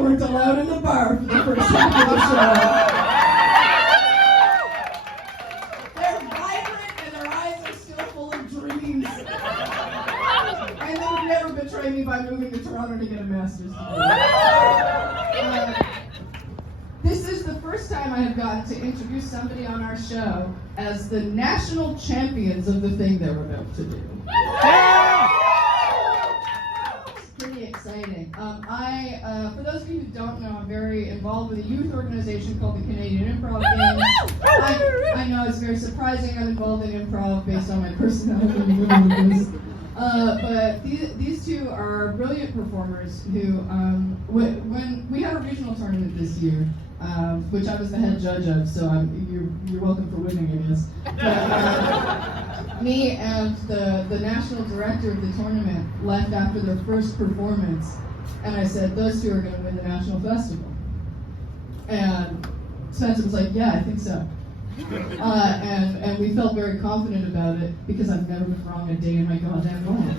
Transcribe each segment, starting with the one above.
weren't allowed in the bar for the first half of the show. They're vibrant and their eyes are still full of dreams. And they would never betray me by moving to Toronto to get a master's degree. This is the first time I have gotten to introduce somebody on our show as the national champions of the thing they're about to do. It's pretty exciting. For those of you who don't know, I'm very involved with a youth organization called the Canadian Improv Games. I know it's very surprising I'm involved in improv based on my personality. But these two are brilliant performers who, when we had a regional tournament this year, which I was the head judge of, so you're welcome for winning, I guess. But, me and the national director of the tournament left after their first performance, and I said, those two are going to win the national festival. And Spencer was like, yeah, I think so. And we felt very confident about it because I've never been wrong a day in my goddamn life.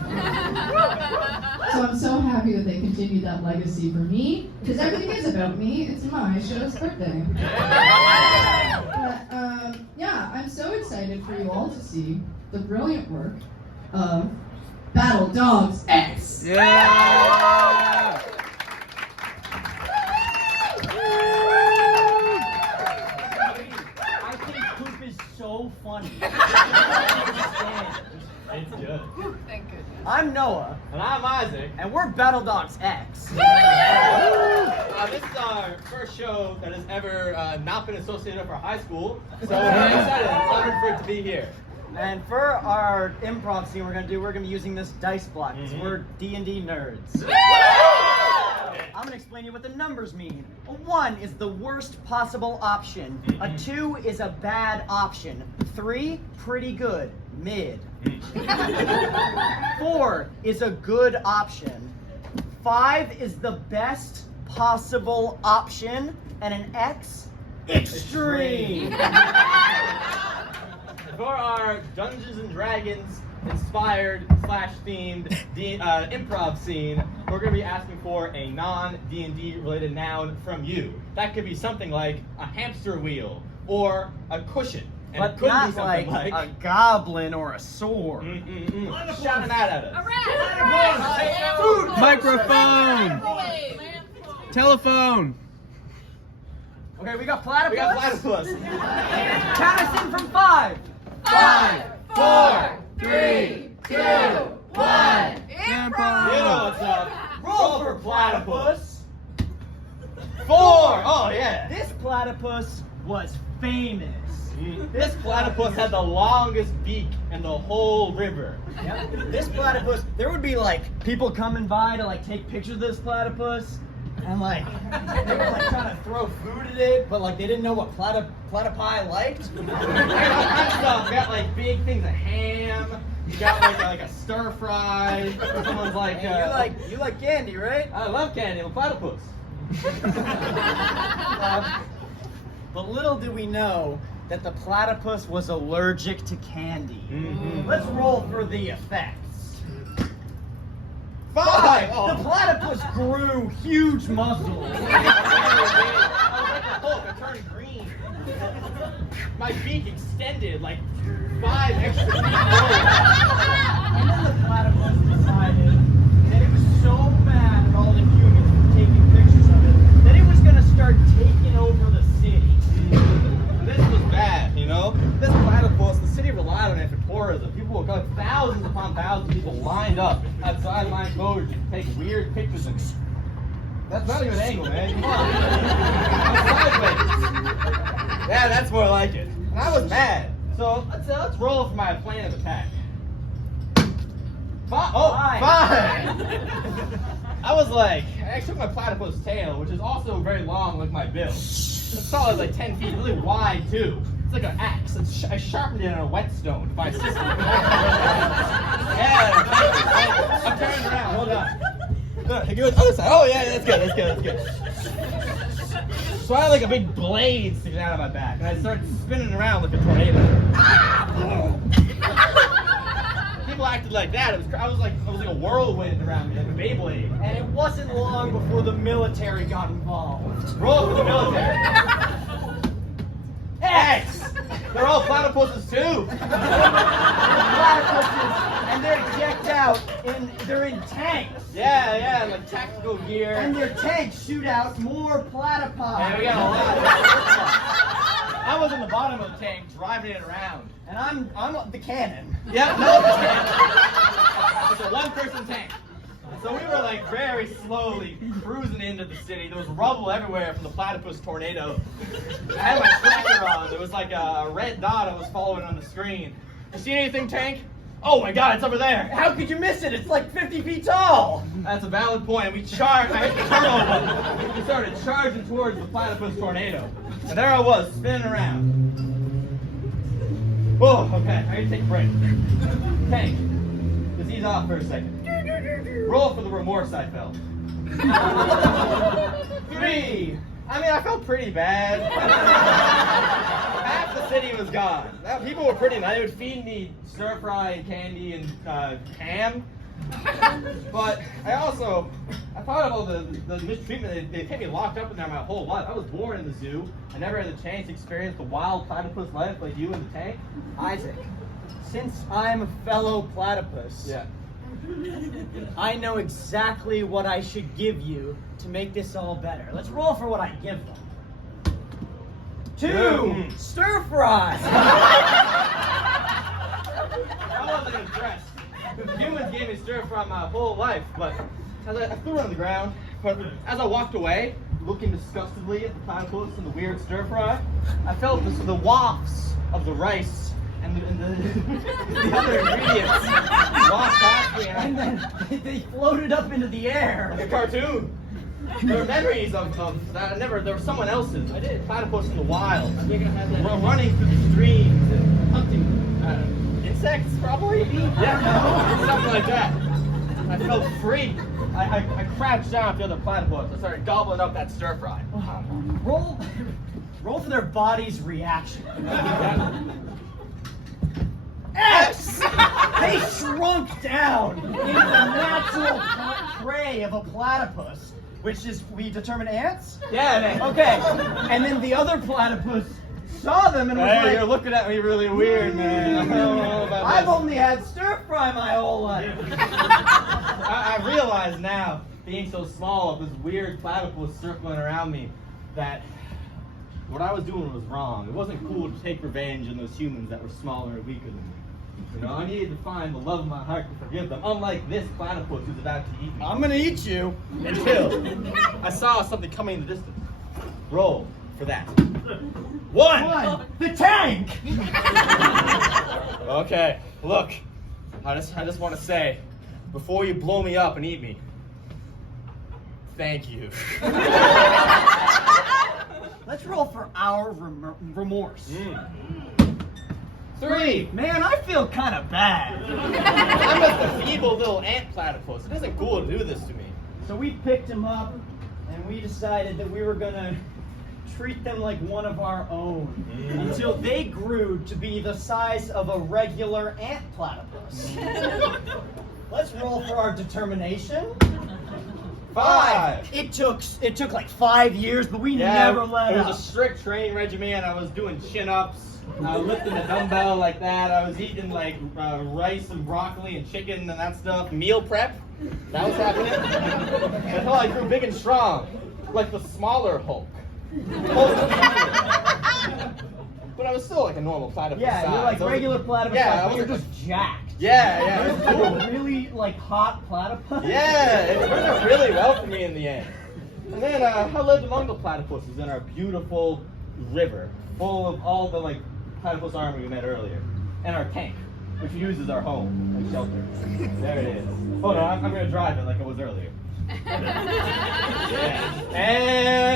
So I'm so happy that they continued that legacy for me, because everything is about me. It's my show's birthday. But yeah, I'm so excited for you all to see the brilliant work of BattledogzX. Yeah! So funny. It's good. Thank goodness. I'm Noah. And I'm Isaac. And we're BattledogzX. This is our first show that has ever not been associated with our high school. So we're very excited. I'm honored for it to be here. And for our improv scene we're gonna be using this dice block because we're D&D nerds. I'm gonna explain to you what the numbers mean. A 1 is the worst possible option. A 2 is a bad option. 3, pretty good, mid. 4 is a good option. 5 is the best possible option. And an X, extreme. For our Dungeons and Dragons inspired / themed improv scene, we're going to be asking for a non-D&D related noun from you. That could be something like a hamster wheel or a cushion. And But it could not be something like a goblin or a sword. Shouting that at us. Food! Microphone! Telephone! Okay, we got platypus. We got platypus. Count us in from 5. 5, 4, 3, 2, 1. Grandpa! You know what's up. Roll for platypus. 4! Oh, yeah. This platypus was famous. This platypus had the longest beak in the whole river. Yep. This platypus, there would be like people coming by to like take pictures of this platypus, and like they were like trying to throw food at it, but like they didn't know what platypi liked. We got all kinds of stuff. We got like big things of ham. You got like a stir fry. Someone's like, You like candy, right? I love candy. I'm a platypus. But little did we know that the platypus was allergic to candy. Let's roll for the effects. 5! Oh. The platypus grew huge muscles. I turned green. My beak extended like 5 extra feet long. And then the platypus decided that it was so mad at all the humans for taking pictures of it that it was going to start taking over the city. This was bad, you know? This platypus, the city relied on it for tourism. People would go, thousands upon thousands of people lined up outside my enclosure to take weird pictures of me. That's not even an angle, man. Come on. Sideways. Yeah, that's more like it. And I was mad. So let's roll for my plan of attack. 5. Oh, 5. I was like, I shook my platypus tail, which is also very long like my bill. It's solid like 10 feet, really wide too. It's like an axe. I sharpened it on a whetstone by system. Yeah, I'm turning around. Hold on. Good. Good. Other side. Oh yeah, that's good. That's good. So I had like a big blade sticking out of my back, and I started spinning around like a tornado. people acted like that. I was like a whirlwind around me, like a Beyblade. And it wasn't long before the military got involved. Roll for the military. X! They're all platypuses too. Platypuses, and they're decked out they're in tanks. Yeah, and like tactical gear. And their tanks shoot out more platypi. Yeah, we got a lot. I was in the bottom of the tank driving it around. And I'm the cannon. Yeah, no, it's a one-person tank. So we were like very slowly cruising into the city. There was rubble everywhere from the platypus tornado. I had my tracker on. There was like a red dot I was following on the screen. You see anything, tank? Oh my God, it's over there. How could you miss it? It's like 50 feet tall. That's a valid point. We charged. I hit the turbo button. We started charging towards the platypus tornado. And there I was, spinning around. Whoa, okay, I gotta take a break. Tank, just ease off for a second. Roll for the remorse I felt. 3. I mean, I felt pretty bad. Half the city was gone. People were pretty nice. They would feed me stir-fry candy and ham. But I thought of all the mistreatment. They kept me locked up in there my whole life. I was born in the zoo. I never had the chance to experience the wild platypus life like you in the tank. Isaac, since I'm a fellow platypus, Yeah. I know exactly what I should give you to make this all better. Let's roll for what I give them. 2, stir fry. I wasn't impressed. Humans gave me stir fry my whole life, but as I threw it on the ground, but as I walked away, looking disgustedly at the platypus and the weird stir fry, I felt the wafts of the rice and the other ingredients waft past me, And then they floated up into the air. like a cartoon. There were memories of that. There was someone else's. I did platypus in the wild. Running through the streams and hunting insects, probably. Yeah, something like that. I felt free. I crouched down at the other platypus. I started gobbling up that stir fry. Roll for their body's reaction. X! They shrunk down into the natural prey of a platypus, which is, we determine, ants? Yeah, man. Okay, and then the other platypus saw them and was Hey, like, you're looking at me really weird, man. I don't know about I've this. only had stir fry my whole life. I realize now, being so small, with this weird platypus circling around me, that what I was doing was wrong. It wasn't cool to take revenge on those humans that were smaller and weaker than me. You know, I needed to find the love of my heart to forgive them, unlike this platypus who's about to eat me. I'm gonna eat you. Until I saw something coming in the distance. Roll for that. 1! The tank! Okay, look, I just want to say, before you blow me up and eat me, thank you. Let's roll for our remorse. 3. Man, I feel kind of bad. I'm just a feeble little ant platypus. It isn't cool to do this to me. So we picked him up, and we decided that we were gonna treat them like one of our own until they grew to be the size of a regular ant platypus. Let's roll for our determination. 5. It took like 5 years, but we never let It up. was a strict training regimen. I was doing chin-ups. I was lifting a dumbbell like that. I was eating like rice and broccoli and chicken and that stuff. Meal prep. That was happening. Until I grew big and strong, like the smaller Hulk. But I was still like a normal platypus Yeah, size. you're like I was- regular platypus, Yeah, I but you're wasn't just jacked. Yeah, it was You're cool. a really like hot platypus. Yeah, it worked out really well for me in the end. And then I lived among the platypuses in our beautiful river, full of all the like platypus army we met earlier, and our tank, which we use as our home and shelter. There it is. Hold on, I'm gonna drive it like it was earlier. Yeah. And